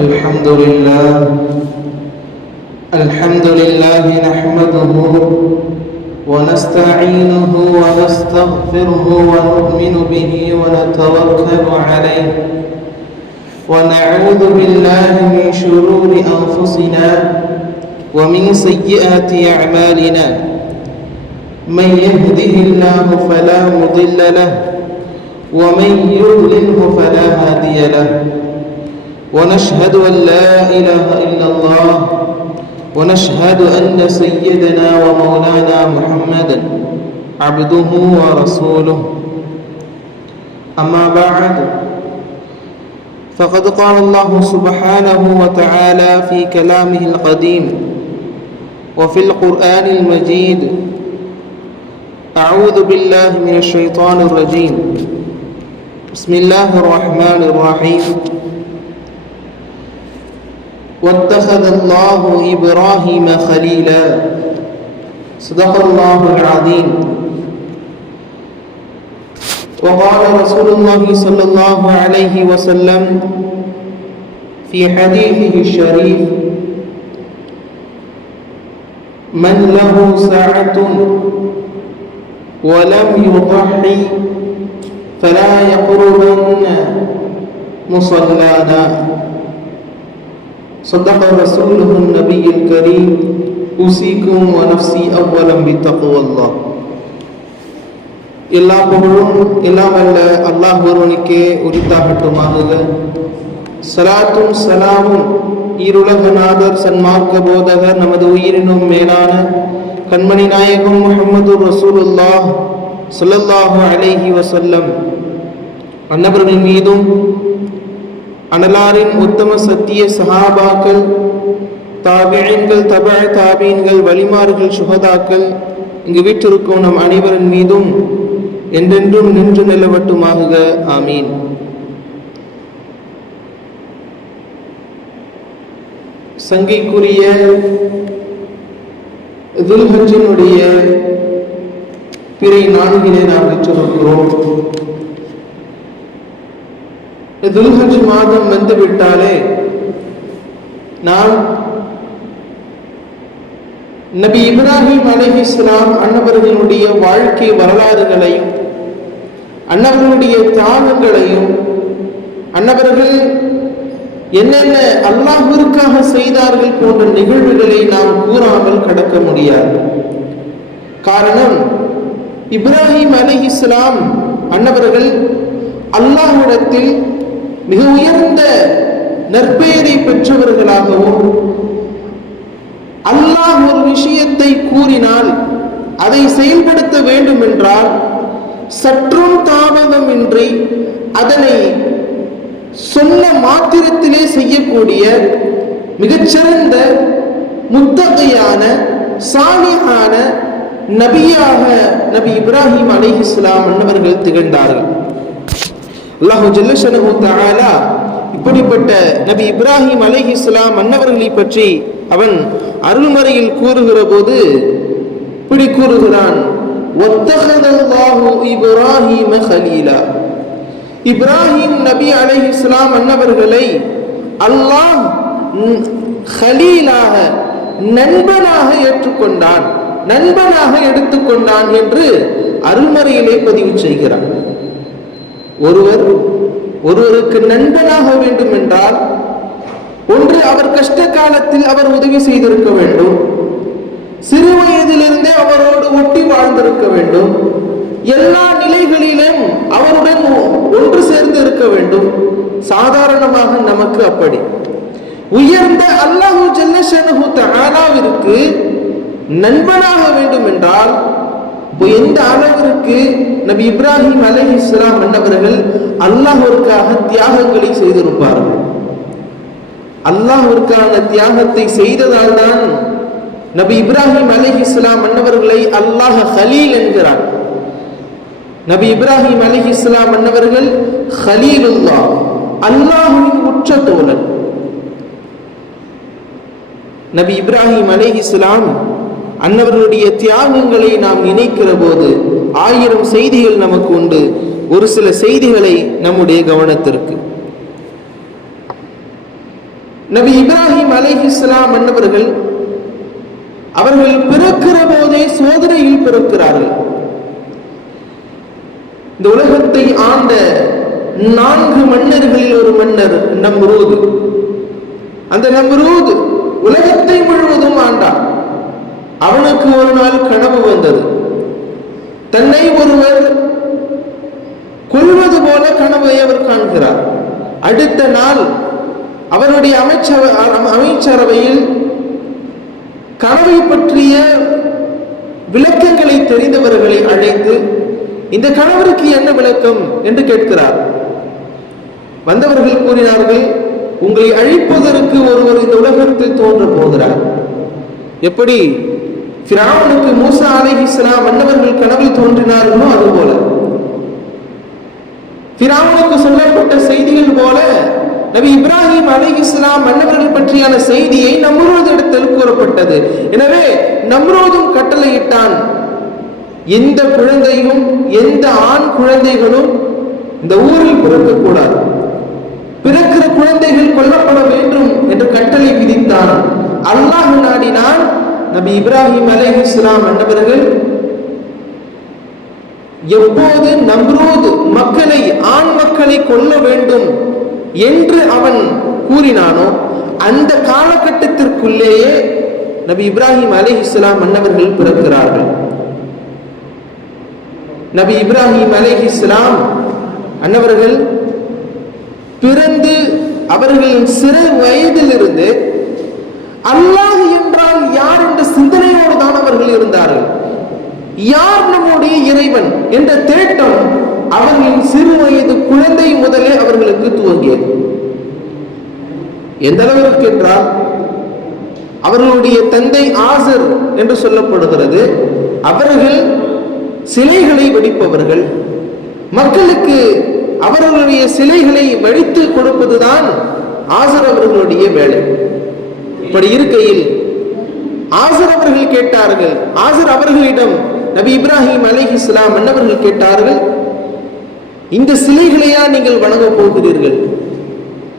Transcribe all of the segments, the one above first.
الحمد لله نحمده ونستعينه ونستغفره ونؤمن به ونتوكل عليه ونعوذ بالله من شرور أنفسنا ومن سيئات أعمالنا من يهده الله فلا مضل له ومن يضلله فلا هادي له ونشهد أن لا إله إلا الله ونشهد أن سيدنا ومولانا محمدا عبده ورسوله أما بعد فقد قال الله سبحانه وتعالى في كلامه القديم وفي القرآن المجيد: أعوذ بالله من الشيطان الرجيم، بسم الله الرحمن الرحيم. واتخذ الله إبراهيم خليلا. صدق الله العظيم. وقال رسول الله صلى الله عليه وسلم في حديثه الشريف: من له ساعة ولم يضحي فلا يقربن مصلانا. صدق رسوله النبي الكريم. أوصيكم ونفسي أولا بتقوى الله. எல்லா புகழும் எல்லாம் அல்ல அல்லாஹ் ஒருவனுக்கே உரித்தாகட்டுமாக. ஸலாத்தும் ஸலாமும் ஈருலகநாதர் சன்மார்க்க போதகர் நமது உயிரினும் மேலான கண்மணி நாயகம் முஹம்மது ரசூலுல்லாஹ் ஸல்லல்லாஹு அலைஹி வஸல்லம் அன்னவர்களின் மீதும் அனலாரின் உத்தம சத்திய சஹாபாக்கள், தாபிஈன்கள், தபஅ தாபீன்கள், வலிமார்கள், சுஹதாக்கள், இங்கு வீற்றிருக்கும் நம் அனைவரின் மீதும் என்றென்றும் நின்று நிலவட்டுமாக. ஆமீன். சங்கைக்குரிய துல்ஹஜ்ஜினுடைய பிறை நான்கிலே நாம் வீற்றிருக்கிறோம். துல்ஹஜ் மாதம் வந்துவிட்டாலே நாம் நபி இப்ராஹிம் அலைஹிஸ்ஸலாம் அன்னவர்களுடைய வாழ்க்கை வரலாறுகளையும் அன்னவர்களுடைய தியாகங்களையும் அன்னவர்கள் என்னென்ன அல்லாஹ்விற்காக செய்தார்கள் போன்ற நிகழ்வுகளை நாம் கூறாமல் கடக்க முடியாது. காரணம், இப்ராஹிம் அலைஹிஸ்ஸலாம் அன்னவர்கள் அல்லாஹ்விடத்தில் மிக உயர்ந்த நற்பெயரை பெற்றவர்களாகவும், அல்லாஹ் ஒரு விஷயத்தை கூறினால் அதை செயல்படுத்த வேண்டும் என்றால் சற்றும் தாமதமின்றி அதனை சொன்ன மாத்திரத்திலே செய்யக்கூடிய மிகச்சிறந்த முத்தகையான சாலிஹான நபியாக நபி இப்ராஹிம் அலைஹிஸ்ஸலாம் அன்னவர்கள் திகழ்ந்தார்கள். அல்லாஹு ஜல்ல ஷஅனுஹு தஆலா இப்படிப்பட்ட நபி இப்ராஹிம் அலைஹிஸ்ஸலாம் அன்னவர்களை பற்றி அவன் அருள்மறையில் கூறுகிற போது இப்படி கூறுகிறான்: வத்தஹதல்லாஹு இப்ராஹீம கலீலா. இப்ராஹிம் நபி அலைஹிஸ்ஸலாம் அன்னவர்களை அல்லாஹ் கலீலாக, நண்பனாக ஏற்றுக்கொண்டான், நண்பனாக எடுத்துக்கொண்டான் என்று அருள்மறையிலே பதிவு செய்கிறான். ஒருவருக்கு நண்பனாக வேண்டும் என்றால் ஒன்று, அவர் கஷ்ட காலத்தில் அவர் உதவி செய்திருக்க வேண்டும், சிறு வயதிலிருந்தே அவரோடு ஒட்டி வாழ்ந்திருக்க வேண்டும், எல்லா நிலைகளிலும் அவருடன் ஒன்று சேர்ந்து இருக்க வேண்டும். சாதாரணமாக நமக்கு அப்படி உயர்ந்த அல்லாஹு ஜல்ல ஷஅனுஹு தஆலாவிற்கு நண்பனாக வேண்டும் என்றால் எந்த அளவிற்கு நபி இப்ராஹிம் அலைஹிஸ்ஸலாம் அன்னவர்கள் அல்லாஹ்விற்காக தியாகங்களை செய்திருப்பார்கள். அல்லாஹ்விற்கான தியாகத்தை செய்ததால் தான் நபி இப்ராஹிம் அலைஹிஸ்ஸலாம் அன்னவர்களை அல்லாஹ் கலீல் என்கிறார். நபி இப்ராஹிம் அலைஹிஸ்ஸலாம் அன்னவர்கள் கலீலுல்லாஹ், அல்லாஹ்வின் உற்ற தோழன். நபி இப்ராஹிம் அலைஹிஸ்ஸலாம் அன்னவர்களுடைய தியாகங்களை நாம் நினைக்கிற போது 1000 செய்திகள் நமக்கு உண்டு. ஒரு சில செய்திகளை நம்முடைய கவனத்திற்கு. நபி இப்ராஹிம் அலைஹிஸ்ஸலாம் என்பவர்கள் அவர்கள் பிறக்கிற போதே சோதனையில் பிறக்கிறார்கள். இந்த உலகத்தை ஆண்ட 4 மன்னர்களில் ஒரு மன்னர் நம்ரூத். அந்த நம்ரூத் உலகத்தை முழுவதும் ஆண்டான். அவனுக்கு ஒரு நாள் கனவு வந்தது. தன்னை ஒருவர் கொல்வது போல கனவை அவர் காண்கிறார். அடுத்த நாள் அவருடைய அமைச்சரவையில் கனவை பற்றிய விளக்கங்களை தெரிந்தவர்களை அழைத்து இந்த கணவருக்கு என்ன விளக்கம் என்று கேட்கிறார். வந்தவர்கள் கூறினார்கள், உங்களை அழிப்பதற்கு ஒருவர் இந்த உலகத்தில் தோன்ற போகிறார். எப்படி ஃபிரௌனுக்கு மூசா அலைஹிஸ்ஸலாம் மன்னவர்கள் கனவில் தோன்றினார்களோ அதுபோல, ஃபிரௌனுக்கு சொல்லப்பட்ட செய்திகள் போல நபி இப்ராஹிம் அலைஹிஸ்ஸலாம் மன்னவர்கள் பற்றியான செய்தியை நம்ரூத் இடத்தில் கூறப்பட்டது. எனவே நம்ரூதும் கட்டளையிட்டான், எந்த குழந்தையும் எந்த ஆண் குழந்தைகளும் இந்த ஊரில் பிறக்கக்கூடாது, பிறக்கிற குழந்தைகள் கொல்லப்பட வேண்டும் என்று கட்டளை விதித்தான். அல்லாஹ் நாடினான், நபி இப்ராஹிம் அலைஹிஸ்ஸலாம் என்பவர்கள் எப்போது நம்ரூத் மக்களை ஆண் மக்களை கொல்ல வேண்டும் என்று அவன் கூறினானோ அந்த காலகட்டத்திற்குள்ளேயே நபி இப்ராஹிம் அலைஹிஸ்ஸலாம் என்பவர்கள் பிறக்கிறார்கள். நபி இப்ராஹிம் அலைஹிஸ்ஸலாம் அன்னவர்கள் பிறந்து அவர்களின் சிறு வயதிலிருந்து அல்லாஹ் என்றால் யார் என்ற சிந்தனையோடு தான் அவர்கள் இருந்தார்கள். யார் நம்முடைய இறைவன் என்ற தேட்டம் அவர்களின் சிறு வயது குழந்தை முதலே அவர்களுக்கு துவங்கியது. எந்த அளவிற்கு என்றால் அவர்களுடைய தந்தை ஆசர் என்று சொல்லப்படுகிறது. அவர்கள் சிலைகளை வடிப்பவர்கள். மக்களுக்கு அவர்களுடைய சிலைகளை வடித்து கொடுப்பதுதான் ஆசர் அவர்களுடைய வேலை. இப்படி இருக்கையில் ஆசர் அவர்கள் கேட்டார்கள், ஆசர் அவர்களிடம் நபி இப்ராஹிம் அலைஹிஸ்ஸலாம் மன்னவர்கள் கேட்டார்கள், இந்த சிலைகளையா நீங்கள் வணங்க போகிறீர்கள்?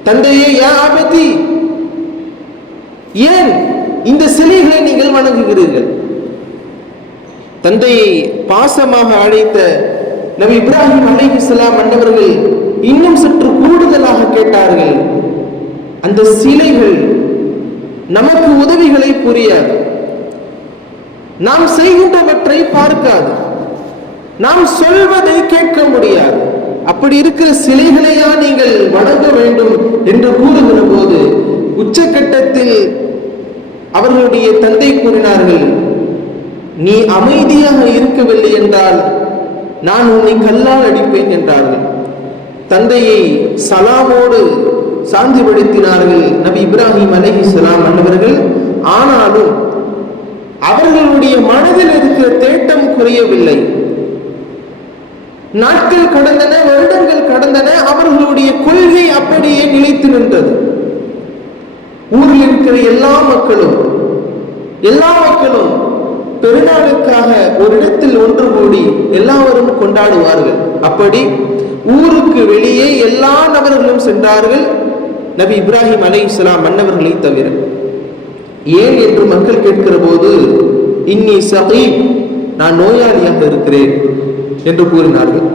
தந்தையே, யா அபதி, ஏன் இந்த சிலைகளை நீங்கள் வணங்குகிறீர்கள்? தந்தையை பாசமாக அழைத்த நபி இப்ராஹிம் அலைஹிஸ்ஸலாம் மன்னவர்கள் இன்னும் சற்று கூடுதலாக கேட்டார்கள், அந்த சிலைகள் நமக்கு உதவிகளை புரியாது, நாம் செய்கின்றவற்றை பார்க்காது, நாம் சொல்வதை கேட்க முடியாது. அப்படி இருக்கிற சிலைகளையா நீங்கள் வணங்க வேண்டும் என்று கூறுகிற போது உச்சகட்டத்தில் அவர்களுடைய தந்தை கூறினார்கள், நீ அமைதியாக இருக்கவில்லை என்றால் நான் உன்னை கல்லால் அடிப்பேன் என்றார்கள். தந்தையை சலாமோடு சாந்திப்படுத்தினார்கள் நபி இப்ராஹிம் அலைஹிஸ்ஸலாம் என்பவர்கள். ஆனாலும் அவர்களுடைய மனதில் இருக்கிற தேட்டம் குறையவில்லை. நாட்கள் கடந்தன, வருடங்கள் கடந்தன, அவர்களுடைய கொள்கை அப்படியே நிலைத்து நின்றது. ஊரில் இருக்கிற எல்லா மக்களும் பெருநாளுக்காக ஒரு இடத்தில் ஒன்று கூடி எல்லாரும் கொண்டாடுவார்கள். அப்படி ஊருக்கு வெளியே எல்லா நபர்களும் சென்றார்கள், நபி இப்ராஹிம் அலைஹிஸ்ஸலாம் மன்னவர்களை தவிர. ஏன் என்று மக்கள் கேட்கிற போது, இன்னி சகீப், நான் நோயாளியாக இருக்கிறேன் என்று கூறினார்கள்.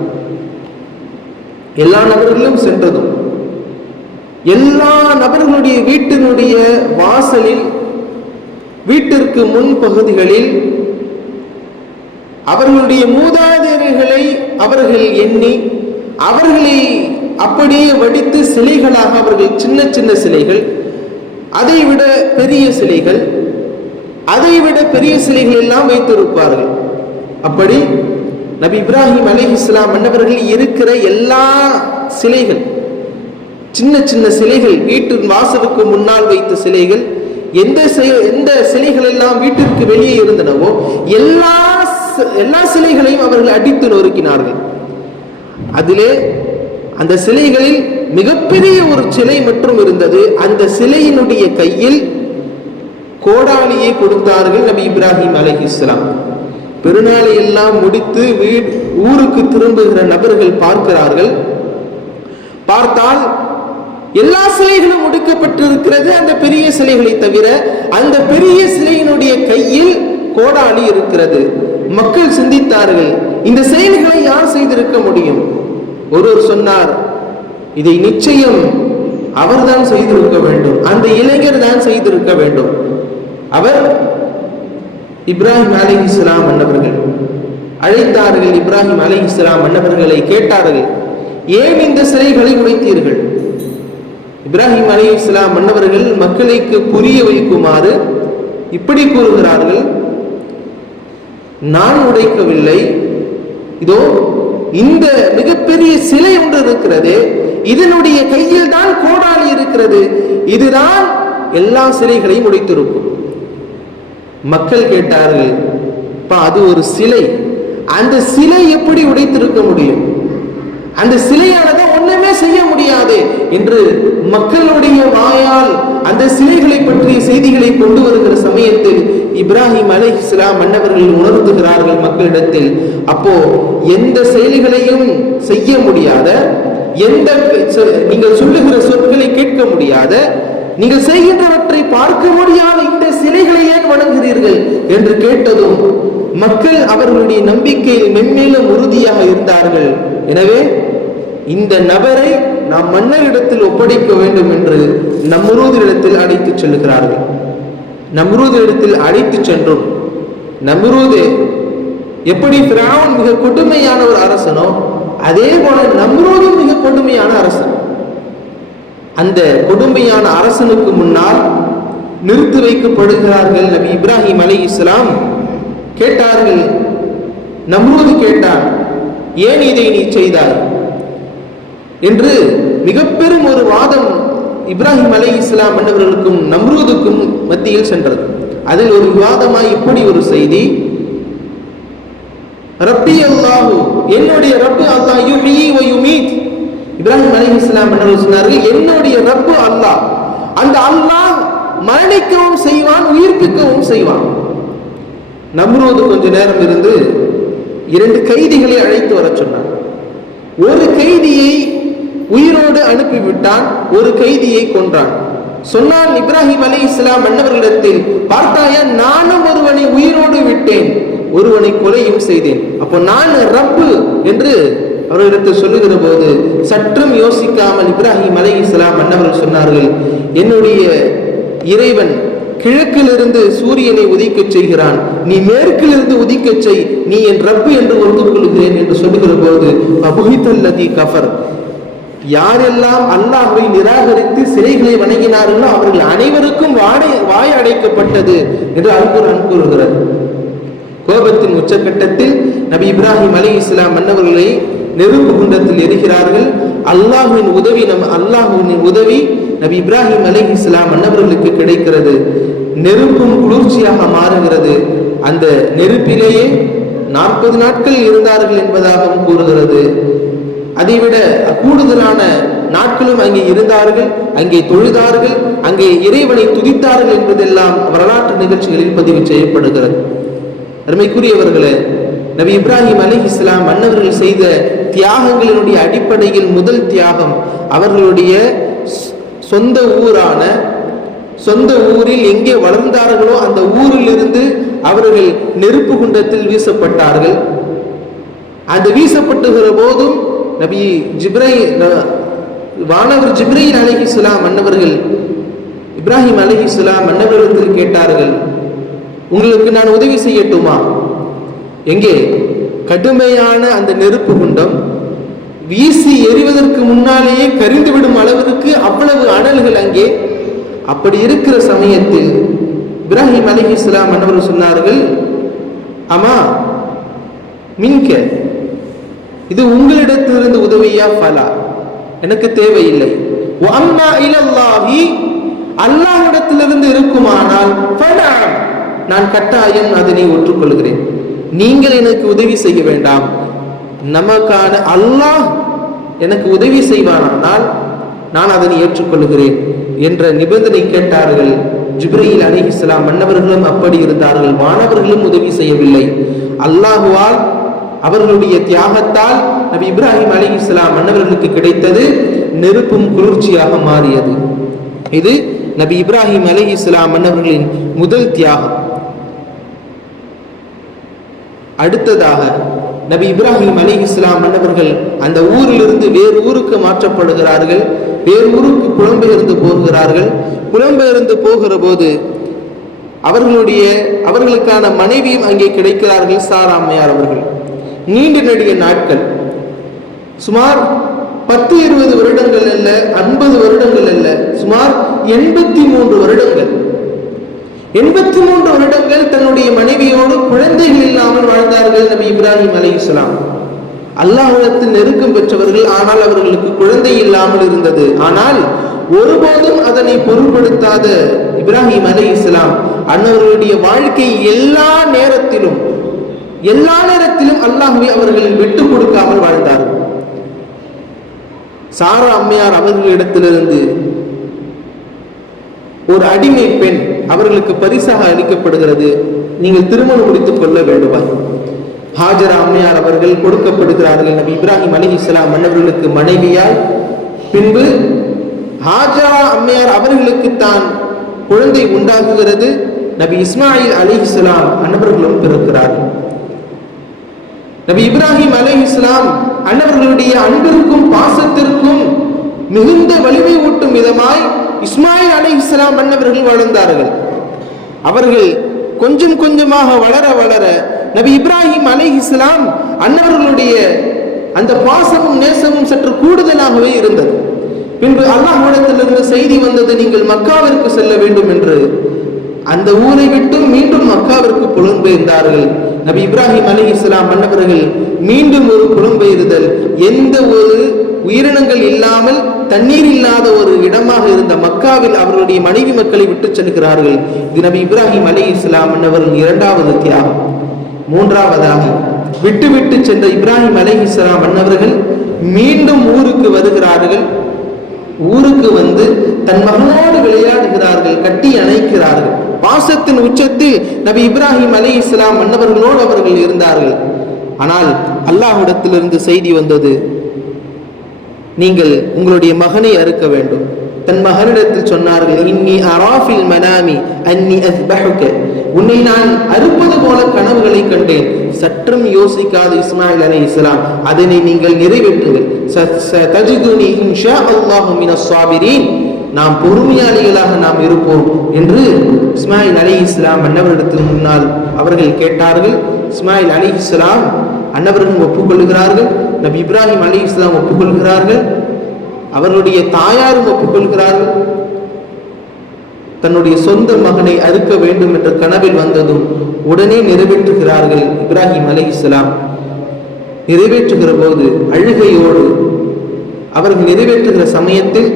எல்லா நபர்களும் சென்றதும் எல்லா நபர்களுடைய வீட்டினுடைய வாசலில், வீட்டிற்கு முன் பகுதிகளில் அவர்களுடைய மூதாதையர்களை அவர்கள் எண்ணி அவர்களை அப்படியே வடித்து சிலைகளாக, அவர்கள் சின்ன சின்ன சிலைகள், அதைவிட பெரிய சிலைகள், அதைவிட பெரிய சிலைகள் எல்லாம் வைத்திருப்பார்கள். அப்படி நபி இப்ராஹிம் அலைஹிஸ்ஸலாம் மன்னவர்கள் இருக்கிற எல்லா சிலைகள், சின்ன சின்ன சிலைகள், வீட்டின் வாசலுக்கு முன்னால் வைத்த சிலைகள், எந்த சிலைகள் எல்லாம் வீட்டிற்கு வெளியே இருந்தனவோ எல்லா சிலைகளையும் அவர்கள் அடித்து நொறுக்கினார்கள். அதிலே அந்த சிலைகளில் மிகப்பெரிய ஒரு சிலை மற்றும் இருந்தது. அந்த சிலையினுடைய கையில் கோடாலியை கொடுத்தார்கள் நபி இப்ராஹிம் அலைஹிஸ்ஸலாம். பெருநாளை எல்லாம் முடித்து ஊருக்கு திரும்புகிற நபர்கள் பார்க்கிறார்கள். பார்த்தால் எல்லா சிலைகளும் முடிக்கப்பட்டிருக்கிறது அந்த பெரிய சிலைகளை தவிர. அந்த பெரிய சிலையினுடைய கையில் கோடாலி இருக்கிறது. மக்கள் சிந்தித்தார்கள், இந்த செயல்களை யார் செய்திருக்க முடியும்? ஒருவர் சொன்னார், இதை நிச்சயம் அவர்தான் செய்திருக்க வேண்டும், அந்த இளைஞர் தான் செய்திருக்க வேண்டும். அவர் இப்ராஹிம் அலைஹிஸ்ஸலாம் மன்னவர்கள். அழைத்தார்கள். இப்ராஹிம் அலைஹிஸ்ஸலாம் மன்னவர்களை கேட்டார்கள், ஏன் இந்த சிலைகளை உடைத்தீர்கள்? இப்ராஹிம் அலைஹிஸ்ஸலாம் மன்னவர்கள் மக்களுக்கு புரிய வைக்குமாறு இப்படி கூறுகிறார்கள், நான் உடைக்கவில்லை, இதோ இந்த மிகப்பெரிய சிலை ஒன்று இருக்கிறது, இதனுடைய கையில் தான் கோடாலி இருக்கிறது, இதுதான் எல்லா சிலைகளையும் உடைத்திருக்கும். மக்கள் கேட்டார்கள், அது ஒரு சிலை, அந்த சிலை எப்படி உடைத்திருக்க முடியும்? அந்த சிலையானது ஒண்ணுமே செய்ய முடியாது என்று மக்களுடைய வாயால் அந்த சிலைகளை பற்றிய செய்திகளை கொண்டு வருகிற சமயத்தில் இப்ராஹிம் அலைஹிஸ்ஸலாம் மன்னவர்கள் உணர்த்துகிறார்கள் மக்களிடத்தில், அப்போ எந்த செயல்களையும் செய்ய முடியாத, எந்த நீங்கள் சொல்லுகிற சொற்களை கேட்க முடியாத, நீங்கள் செய்கின்றவற்றை பார்க்க முடியாத இந்த சிலைகளை ஏன் வணங்குகிறீர்கள் என்று கேட்டதும் மக்கள் அவர்களுடைய நம்பிக்கையில் மென்மேலும் உறுதியாக இருந்தார்கள். எனவே இந்த நபரை நாம் மன்னரிடத்தில் ஒப்படைக்க வேண்டும் என்று நம்ரூதிடத்தில் அழைத்துச் செல்கிறார்கள். நம்ரூதிடத்தில் அழைத்து சென்றும் நம்ரூது எப்படி ஃபிரௌன் மிக கொடுமையான ஒரு அரசனோ அதே போல நம்ரூதும் மிக கொடுமையான அரசன். அந்த கொடுமையான அரசனுக்கு முன்னால் நிறுத்தி வைக்கப்படுகிறார்கள். நபி இப்ராஹிம் அலைஹிஸ்ஸலாம் கேட்டார்கள். நம்ரூது கேட்டான், ஏன் இதை நீ செய்தாய் என்று மிக பெரும் ஒரு வாதம் இப்ராஹிம் அலைஹிஸ்ஸலாம் மன்னவர்களுக்கும் நம்ரூதுக்கும் மத்தியில் சென்றது. அதில் ஒரு விவாதமாய் இப்படி ஒரு செய்தி, ரப்பி அல்லாஹு, என்னுடைய ரப்பு அல்லாஹ், யுஹ்யி வ யுமீத். இப்ராஹிம் அலைஹிஸ்ஸலாம் மன்னர்கள் சொன்னார்கள், என்னுடைய ரப்பு அல்லாஹ், அந்த அல்லாஹ் மரணிக்கவும் செய்வான், உயிர்ப்பிக்கவும் செய்வான். நம்ரூது கொஞ்ச நேரம் இருந்து 2 கைதிகளை அழைத்து வர சொன்னார். ஒரு கைதியை உயிரோடு அனுப்பிவிட்டான், ஒரு கைதியை கொன்றான். சொன்னான் இப்ராஹிம் அலைஹிஸ்ஸலாம் மன்னவர்களிடத்தில், பார்த்தாயா, நானும் ஒருவனை உயிரோடு விட்டேன், ஒருவனை கொலையும் செய்தேன், அப்போ நான் ரப்பு என்று அவர்களிடத்தில் சொல்லுகிற போது சற்றும் யோசிக்காமல் இப்ராஹிம் அலைஹிஸ்ஸலாம் மன்னவர்கள் சொன்னார்கள், என்னுடைய இறைவன் கிழக்கிலிருந்து சூரியனை உதிக்க செய்கிறான், நீ மேற்கிலிருந்து உதிக்க செய், நீ என் ரப்பு என்று ஒத்துக்கொள்கிறேன் என்று சொல்லுகிற போது அபுஹிதல்லதி கஃபர், யாரெல்லாம் அல்லாஹ்வை நிராகரித்து சிலைகளை வணங்கினார்களோ அவர்கள் அனைவருக்கும் வாய் அடைக்கப்பட்டது என்று அல்குர்ஆன் கூறுகிறது. கோபத்தின் உச்சக்கட்டத்தில் நபி இப்ராஹிம் அலைஹிஸ்ஸலாம் மன்னவர்களை நெருப்பு குண்டத்தில் எரிகிறார்கள். அல்லாஹ்வின் உதவி நபி இப்ராஹிம் அலைஹிஸ்ஸலாம் மன்னவர்களுக்கு கிடைக்கிறது. நெருப்பும் குளிர்ச்சியாக மாறுகிறது. அந்த நெருப்பிலேயே 40 நாட்கள் இருந்தார்கள் என்பதாகவும் கூறுகிறது. அதைவிட கூடுதலான நாட்களும் அங்கே இருந்தார்கள், அங்கே தொழுதார்கள், அங்கே இறைவனை துதித்தார்கள் என்பதெல்லாம் வரலாற்று நிகழ்ச்சிகளில் பதிவு செய்யப்படுகிறது. அருமைக்குரியவர்களே, நபி இப்ராஹிம் அலைஹிஸ்ஸலாம் மன்னவர்கள் செய்த தியாகங்களினுடைய அடிப்படையில் முதல் தியாகம் அவர்களுடைய சொந்த ஊரில் எங்கே வளர்ந்தார்களோ அந்த ஊரில் இருந்து அவர்கள் நெருப்பு குண்டத்தில் வீசப்பட்டார்கள். அந்த வீசப்பட்டுகிற போதும் நபி வானவர் ஜிப்ரீல் அலைஹிஸ்ஸலாம் மன்னவர்கள் இப்ராஹிம் அலைஹிஸ்ஸலாம் மன்னவர்களிடத்தில் கேட்டார்கள், உங்களுக்கு நான் உதவி செய்யட்டுமா? எங்கே? கடுமையான அந்த நெருப்பு குண்டம் வீசி எறிவதற்கு முன்னாலேயே கரிந்துவிடும் அளவிற்கு அவ்வளவு அனல்கள் அங்கே. அப்படி இருக்கிற சமயத்தில் இப்ராஹிம் அலைஹிஸ்ஸலாம் மன்னவர்கள் சொன்னார்கள், அம்மா மின்க, இது உங்களிடத்திலிருந்து உதவியா? ஃபலா, எனக்கு தேவையில்லை. வஅம்மா இலல்லாஹி, அல்லாஹ்விடத்திலிருந்து இருக்குமானால் ஃபலா, நான் கட்டாயம் அதனை ஒற்றுக்கொள்கிறேன். நீங்கள் எனக்கு உதவி செய்ய வேண்டாம், நமக்கான அல்லாஹ் எனக்கு உதவி செய்வானால் நான் அதனை ஏற்றுக்கொள்கிறேன் என்ற நிபந்தனை கேட்டார்கள். ஜிப்ரீல் அலைஹிஸ்ஸலாம் மன்னவர்களும் அப்படி இருந்தார்கள். வானவர்களும் உதவி செய்யவில்லை. அல்லாஹுவால் அவர்களுடைய தியாகத்தால் நபி இப்ராஹிம் அலைஹிஸ்ஸலாம் மன்னவர்களுக்கு கிடைத்தது நெருப்பும் குளிர்ச்சியாக மாறியது. இது நபி இப்ராஹிம் அலைஹிஸ்ஸலாம் மன்னவர்களின் முதல் தியாகம். அடுத்ததாக நபி இப்ராஹிம் அலைஹிஸ்ஸலாம் மன்னவர்கள் அந்த ஊரிலிருந்து வேறு ஊருக்கு மாற்றப்படுகிறார்கள். வேறு ஊருக்கு புலம்பெயர்ந்து போகிறார்கள். புலம்பெயர்ந்து போகிற போது அவர்களுக்கான மனைவியும் அங்கே கிடைக்கிறார்கள், சாரா அம்மையார் அவர்கள். நீண்ட நெடிய நாட்கள், சுமார் 10-20 வருடங்கள் அல்ல, 50 வருடங்கள் அல்ல, சுமார் 83 வருடங்கள் 83 வருடங்கள் தன்னுடைய மனைவியோடு குழந்தைகள் இல்லாமல் வாழ்ந்தார்கள் நபி இப்ராஹிம் அலைஹிஸ்ஸலாம். அல்லாஹ்விடத்தில் நெருக்கம் பெற்றவர்கள், ஆனால் அவர்களுக்கு குழந்தை இல்லாமல் இருந்தது. ஆனால் ஒருபோதும் அதனை பொருட்படுத்தாத இப்ராஹிம் அலைஹிஸ்ஸலாம் அன்னவர்களுடைய வாழ்க்கை எல்லா நேரத்திலும் அல்லாஹ்வை அவர்கள் விட்டு கொடுக்காமல் வாழ்ந்தார்கள். சாரா அம்மையார் அவர்களிடத்திலிருந்து ஒரு அடிமை பெண் அவர்களுக்கு பரிசாக அளிக்கப்படுகிறது. நீங்கள் திருமணம் முடித்துக் கொள்ள வேண்டுமா? ஹாஜரா அம்மையார் அவர்கள் கொடுக்கப்படுகிறார்கள் நபி இப்ராஹிம் அலைஹிஸ்ஸலாம் மன்னவர்களுக்கு மனைவியாய். பின்பு ஹாஜரா அம்மையார் அவர்களுக்கு தான் குழந்தை உண்டாகுகிறது. நபி இஸ்மாயில் அலைஹிஸ்ஸலாம் அன்னவர்களும் பிறக்கிறார்கள். நபி இப்ராஹிம் அலைஹிஸ்ஸலாம் அன்னவர்களுடைய அன்பிற்கும் பாசத்திற்கும் மிகுந்த வலிமை ஊட்டும் விதமாய் இஸ்மாயில் அலைஹிஸ்ஸலாம் அன்னவர்கள் வாழ்ந்தார்கள். அவர்கள் கொஞ்சம் கொஞ்சமாக வளர வளர நபி இப்ராஹிம் அலைஹிஸ்ஸலாம் அன்னவர்களுடைய அந்த பாசமும் நேசமும் சற்று கூடுதலாகவே இருந்தது. பின்பு அல்லாஹ்விடத்திலிருந்து செய்தி வந்தது, நீங்கள் மக்காவிற்கு செல்ல வேண்டும் என்று. அந்த ஊரை விட்டு மீண்டும் மக்காவிற்கு புலம்பெயர்ந்தார்கள். நபி இப்ராஹிம் அலைஹிஸ்ஸலாம் அன்னவர்கள் மீண்டும் ஒரு புலம்பெயர்தல், எந்த ஒரு உயிரினங்கள் இல்லாமல் தண்ணீர் இல்லாத ஒரு இடமாக இருந்த மக்காவில் அவர்களுடைய மனைவி மக்களை விட்டு செல்கிறார்கள். இது நபி இப்ராஹிம் அலைஹிஸ்ஸலாம் அன்னவர்கள் இரண்டாவது தியாகம். மூன்றாவதாக விட்டு சென்ற இப்ராஹிம் அலைஹிஸ்ஸலாம் அன்னவர்கள் மீண்டும் ஊருக்கு வருகிறார்கள். ஊருக்கு வந்து தன் மகனோடு விளையாடுகிறார்கள், கட்டி அணைக்கிறார்கள். பாசத்தின் உச்சத்தில் நபி இப்ராஹிம் அலைஹிஸ்ஸலாம் அன்னவர்களோடு அவர்கள் இருந்தார்கள். ஆனால் அல்லாஹ்விடத்திலிருந்து செய்தி வந்தது, நீங்கள் உங்களுடைய மகனை அறுக்க வேண்டும். தன் மகனிடத்தில் சொன்னார்கள், இன்னி அராஃபில் மனாமி அன்னி அஸ்பஹுக, உன்னை நான் அறுப்பது போல கனவுகளை கண்டேன். சற்றும் யோசிக்காத இஸ்மாயில் அலைஹிஸ்ஸலாம், அதனை நீங்கள் நிறைவேற்றுங்கள். சதஜிதுனி இன்ஷா அல்லாஹு மினஸ் ஸாபிரீன், நாம் பொறுமையாளிகளாக நாம் இருப்போம் என்று இஸ்மாயில் அலைஹிஸ்ஸலாம் அன்னவரிடத்தில் முன்னால் அவர்கள் கேட்டார்கள். இஸ்மாயில் அலைஹிஸ்ஸலாம் அன்னவர்கள் ஒப்புக்கொள்கிறார்கள். நபி இப்ராஹிம் அலைஹிஸ்ஸலாம் ஒப்புக்கொள்கிறார்கள். அவர்களுடைய தாயாரும் ஒப்புக்கொள்கிறார்கள். தன்னுடைய சொந்த மகனை அறுக்க வேண்டும் என்ற கனவில் வந்ததும் உடனே நிறைவேற்றுகிறார்கள் இப்ராஹிம் அலைஹிஸ்ஸலாம். நிறைவேற்றுகிற போது அழுகையோடு அவர்கள் நிறைவேற்றுகிற சமயத்தில்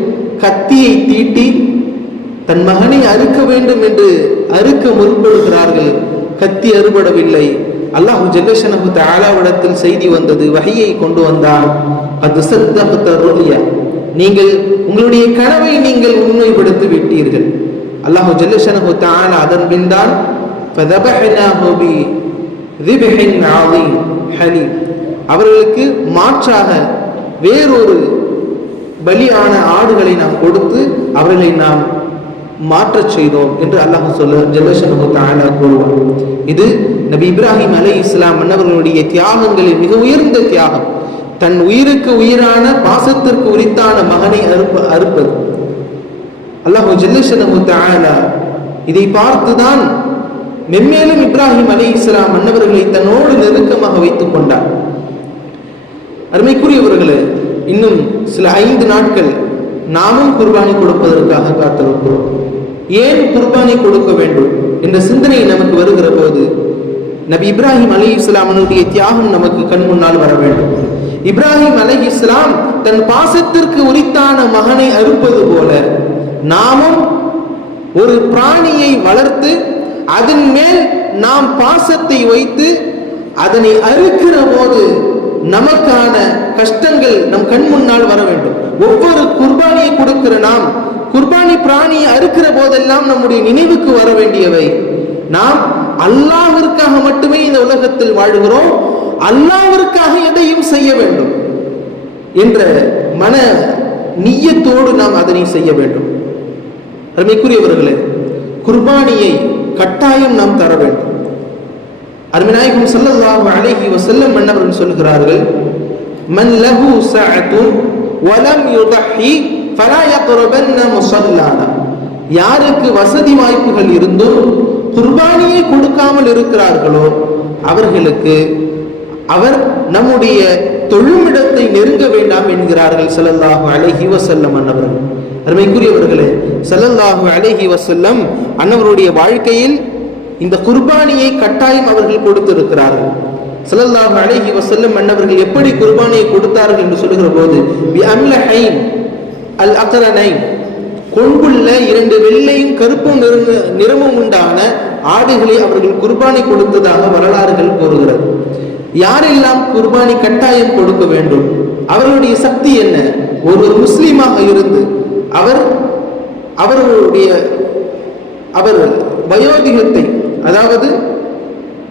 கத்தியை தீட்டி தன் மகனை அறுக்க வேண்டும் என்று அறுக்க முற்படுகிறார்கள். கத்தி அறுபடவில்லை. அல்லாஹு ஜல்லஷனஹு தஆலாவிடத்தில் செய்தி வந்தது, வஹியை கொண்டு வந்தார். அது சத்தஹத ருயா, நீங்கள் உங்களுடைய கனவை நீங்கள் உண்மைப்படுத்தி விட்டீர்கள். அல்லாஹு ஜல்லஷனஹு தஆலா அதன் பின்தான் ஃபதபஹனாஹு பி ذبحன் ஆலீம் ஹலீம், அவர்களுக்கு மாற்றாக வேறொரு பலியான ஆடுகளை நாம் கொடுத்து அவர்களை நாம் மாற்றச் செய்தோம் என்று அல்லாஹ் ஜல்லஷனஹு தஆலா கூறுவார். இது நபி இப்ராஹிம் அலைஹிஸ்ஸலாம் அன்னவர்களுடைய தியாகங்களில் மிக உயர்ந்த தியாகம். தன் உயிருக்கு உயிரான பாசத்திற்கு உரித்தான மகனை அறுப்பது. அல்லாஹ் ஜல்லஷனஹு தஆலா இதை பார்த்துதான் மென்மேலும் இப்ராஹிம் அலைஹிஸ்ஸலாம் அன்னவர்களை தன்னோடு நெருக்கமாக வைத்துக் கொண்டார். அருமைக்குரியவர்களே, இன்னும் சில 5 நாட்கள் நாமும் குர்பானி கொடுப்பதற்காக காத்திருக்கிறோம். ஏன் குர்பானி கொடுக்க வேண்டும் என்ற சிந்தனை நமக்கு வருகிற போது நபி இப்ராஹிம் அலைஹிஸ்ஸலாமுடைய தியாகம் நமக்கு கண் முன்னால் வர வேண்டும். இப்ராஹிம் அலைஹிஸ்ஸலாம் தன் பாசத்திற்கு உரித்தான மகனை அறுப்பது போல நாமும் ஒரு பிராணியை வளர்த்து அதன் மேல் நாம் பாசத்தை வைத்து அதனை அறுக்கிற போது நமக்கான கஷ்டங்கள் நம் கண் முன்னால் வர வேண்டும். ஒவ்வொரு குர்பானியை கொடுக்கிற நாம் குர்பானி பிராணியை அறுக்கிற போதெல்லாம் நம்முடைய நினைவுக்கு வர வேண்டியவை, நாம் அல்லாஹ்விற்காக மட்டுமே இந்த உலகத்தில் வாழ்கிறோம், அல்லாஹ்விற்காக எதையும் செய்ய வேண்டும் என்ற மன நிய்யத்தோடு நாம் அதனை செய்ய வேண்டும். அருமைக்குரியவர்களே, குர்பானியை கட்டாயம் நாம் தர வேண்டும். அருமைநாயகம் ஸல்லல்லாஹு அலைஹி வஸல்லம் மன்னவர்கள் சொல்கிறார்கள், மன் லஹு ஸஅத்துன் வலம் யுதஹி ஃபலா யக்ரபன்ன முஸல்லானா. யாருக்கு வசதி வாய்ப்புகள் இருந்தும் குர்பானியை கொடுக்காமல் இருக்கிறார்களோ அவர்களுக்கு அவர் நம்முடைய தொழுமிடத்தை நெருங்க வேண்டாம் என்கிறார்கள் ஸல்லல்லாஹு அலைஹி வஸல்லம் அன்னவர்கள். அருமைக்குரியவர்களே, ஸல்லல்லாஹு அலைஹி வஸல்லம் அன்னவருடைய வாழ்க்கையில் இந்த குர்பானியை கட்டாயம் அவர்கள் கொடுத்திருக்கிறார்கள். ஸல்லல்லாஹு அலைஹி வஸல்லம் அன்னவர்கள் எப்படி குர்பானியை கொடுத்தார்கள் என்று சொல்லுகிற போது, பி அம்லஹைன் அல் அக்ரனைன், கொம்புள்ள 2 வெள்ளையும் கருப்பும் நிறமும் உண்டான ஆடுகளை அவர்கள் குர்பானி கொடுத்ததாக வரலாறுகள் கூறுகிறது. யாரெல்லாம் குர்பானி கட்டாயம் கொடுக்க வேண்டும்? அவர்களுடைய சக்தி என்ன? ஒரு முஸ்லீமாக இருந்து அவர் வயோதிகத்தை, அதாவது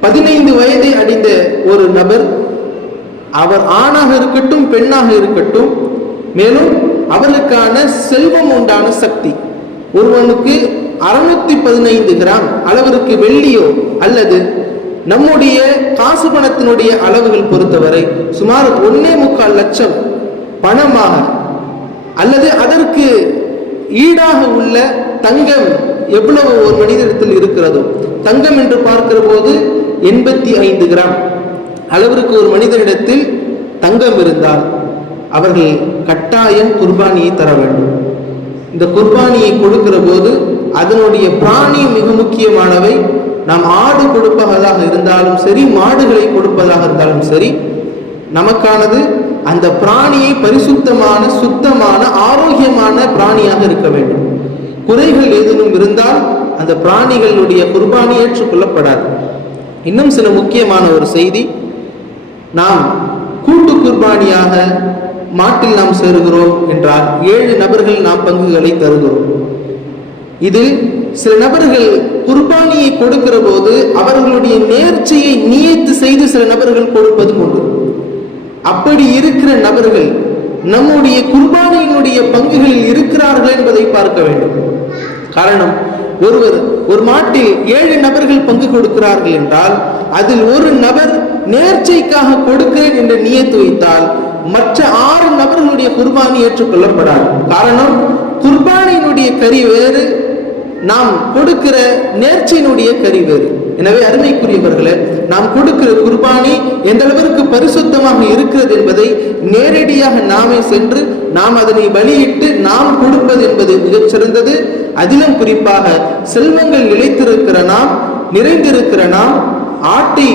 15 வயதை அடைந்த ஒரு நபர், அவர் ஆணாக இருக்கட்டும் பெண்ணாக இருக்கட்டும், மேலும் அவர்களுக்கான செல்வம் உண்டான சக்தி, ஒருவனுக்கு 615 கிராம் அளவிற்கு வெள்ளியோ அல்லது நம்முடைய காசு பணத்தினுடைய அளவுகள் பொறுத்தவரை சுமார் 1.25 லட்சம் பணமாக அல்லது அதற்கு ஈடாக உள்ள தங்கம் எவ்வளவு ஒரு மனிதனிடத்தில் இருக்கிறதோ, தங்கம் என்று பார்க்கிற போது 85 கிராம் அளவிற்கு ஒரு மனிதனிடத்தில் தங்கம் இருந்தால் அவர்கள் கட்டாயம் குர்பானியை தர வேண்டும். இந்த குர்பானியை கொடுக்கிற போது அதனுடைய பிராணி மிக முக்கியமானவை. நாம் ஆடு கொடுப்பதாக இருந்தாலும் சரி, மாடுகளை கொடுப்பதாக இருந்தாலும் சரி, நமக்கானது அந்த பிராணியை பரிசுத்தமான, சுத்தமான, ஆரோக்கியமான பிராணியாக இருக்க வேண்டும். குறைகள் ஏதேனும் இருந்தால் அந்த பிராணிகளுடைய குர்பானி ஏற்றுக்கொள்ளப்படாது. இன்னும் சில முக்கியமான ஒரு செய்தி, நாம் கூட்டு குர்பானியாக மாட்டில் நாம் சேருகிறோம் என்றால் 7 நபர்கள் நாம் பங்குகளை தருகிறோம். இதில் சில நபர்கள் குர்பானியை கொடுக்கிற போது அவர்களுடைய நேர்ச்சியை நியத்து செய்து சில நபர்கள் கொடுப்பதும் உண்டு. அப்படி இருக்கிற நபர்கள் நம்முடைய குர்பானியினுடைய பங்குகளில் இருக்கிறார்கள் என்பதை பார்க்க வேண்டும். காரணம், ஒரு மாட்டில் 7 நபர்கள் பங்கு கொடுக்கிறார்கள் என்றால் அதில் ஒரு நபர் நேர்ச்சைக்காக கொடுக்கிறேன் என்று நியத்து வைத்தால் மற்ற 6 நபர்களுடைய குர்பானி ஏற்றுக்கொள்ளப்படாது. காரணம், குர்பானியினுடைய கறி வேறு, நாம் கொடுக்கிற நேர்ச்சியினுடைய கறி வேறு. எனவே அருமைக்குரியவர்களே, நாம் கொடுக்கிற குர்பானி எந்த அளவிற்கு பரிசுத்தமாக இருக்கிறது என்பதை நேரடியாக நாமே சென்று நாம் அதனை பலியிட்டு நாம் கொடுப்பது என்பது மிகச்சிறந்தது. அதிலும் குறிப்பாக செல்வங்கள் நிறைந்திருக்கிற நாம் ஆட்டை